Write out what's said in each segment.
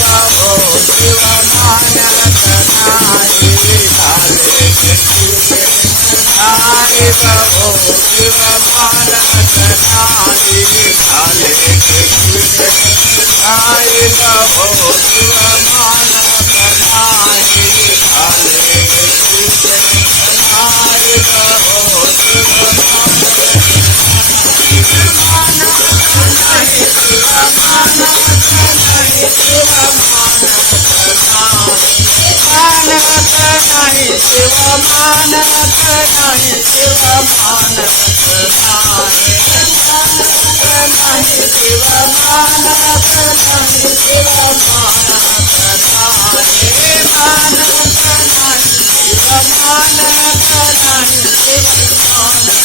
बहो शिव मानत नाही लाले आए बहो शिव मानत नाही लाले आए बहो शिव मानत नाही लाले आए बहो शिव शिव मानत नाही शिव मानत नाही शिव मानत नाही शिव मानत नाही मानत नाही शिव मानत नाही शिव मानत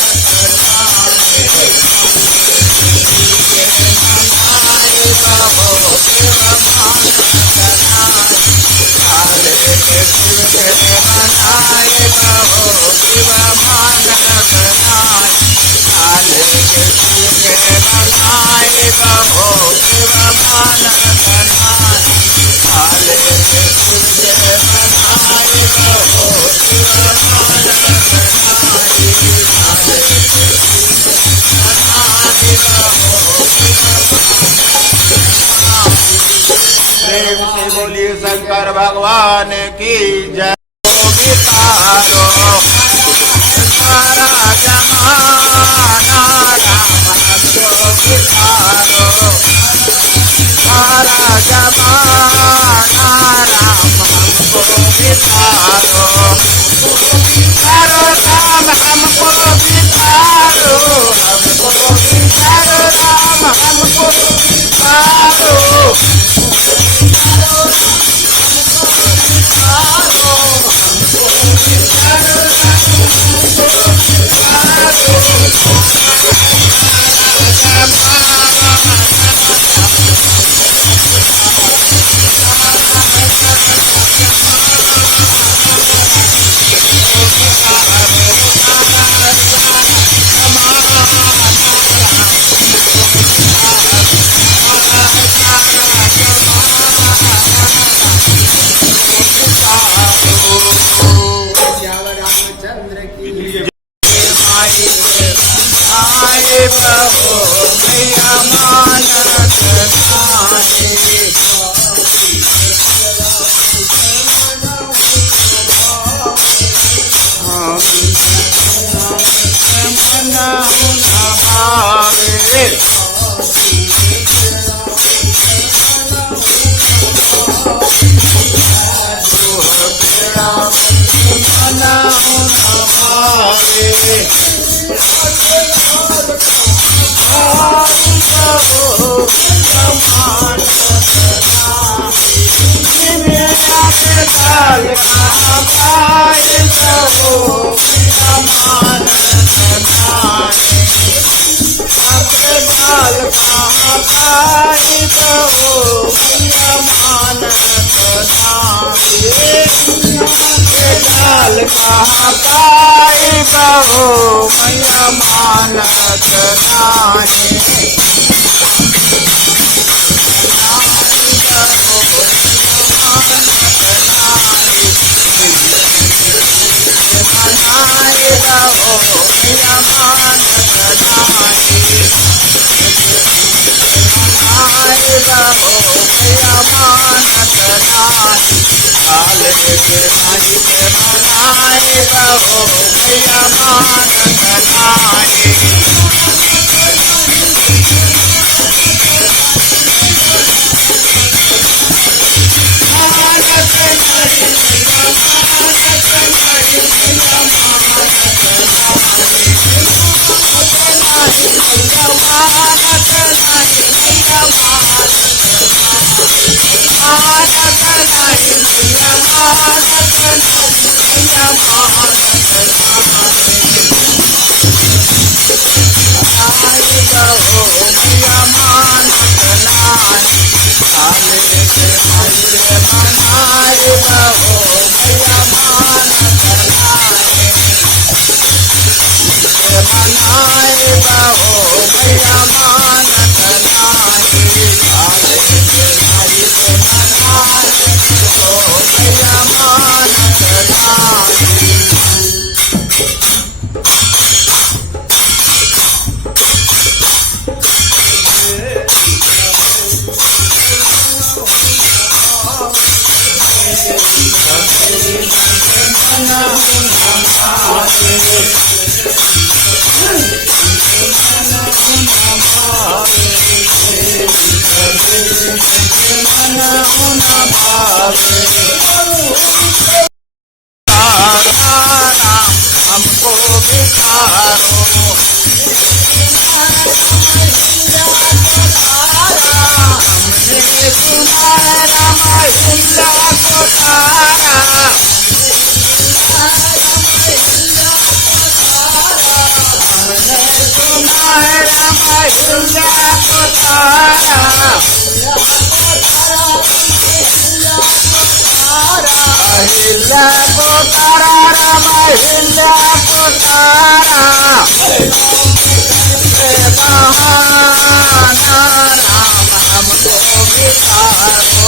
नाही बहो शिव मानत नाही लाले शिव के बनाए बहो शिव मानत नाही लाले शिव के बनाए बहो शिव मानत नाही लाले शिव के बनाए बहो शिव मानत नाही लाले बनाए बहो प्रेम से बोलिए शंकर भगवान की जय। गितारो सारा जमाना राम को गितारो सारा जमाना राम हमको गितारो राम हमको गितारो हमको गितारो राम हमको गितारो बहो मैया मानत नाही मना भावे मना भावे बहो मैया मानत नाही बनाए बहो मैया मानत नाही बनाए बहो मैया मानत नाही लाले के नाही के बनाए बहो मैया मानत नाही मानत नाही हमको बितारो हमने सुना राम हिंदा को तारा हमने सुना राम हिंदा को तारा हिंदा को तारा राम हिंदा को तारा बहाना राम हमको बितारो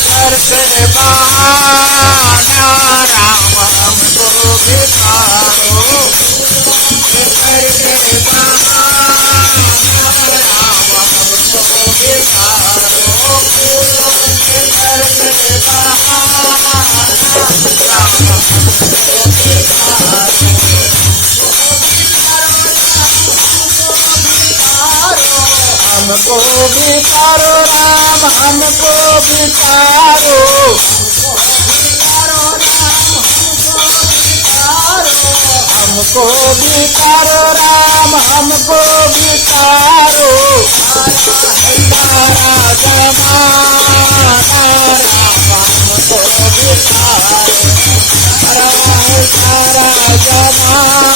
करके बहाना राम हमको बितारो करके बहाना राम हमको बितारो करके बहाना राम हमको बितारो राम हमको बितारो हमको बितारो राम हमको बितारो सारा जमाना राम हमको बितारो सारा जमाना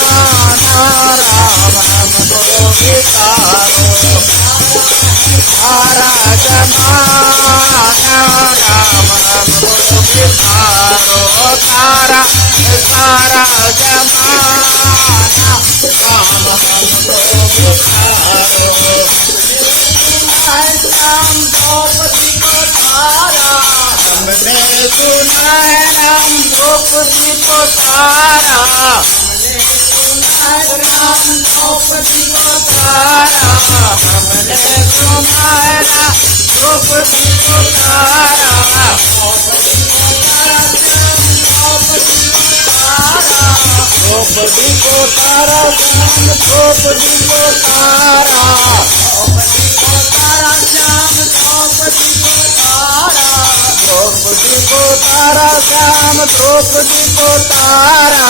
राम हमको बितारो सारा जमाना राम हमको बितारो सारा सारा जमाना राम हमको बितारो राम द्रौपदी को तारा हमने सुना है राम द्रौपदी को तारा राम द्रौपदी को तारा हमने सुना है राम द्रौपदी को तारा द्रौपदी को तारा राम द्रौपदी को तारा द्रौपदी को तारा श्याम द्रौपदी को तारा द्रौपदी को तारा श्याम द्रौपदी को तारा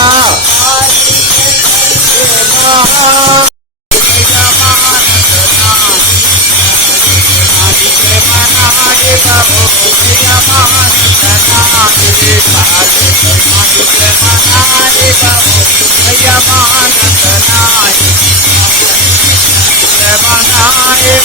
बनाए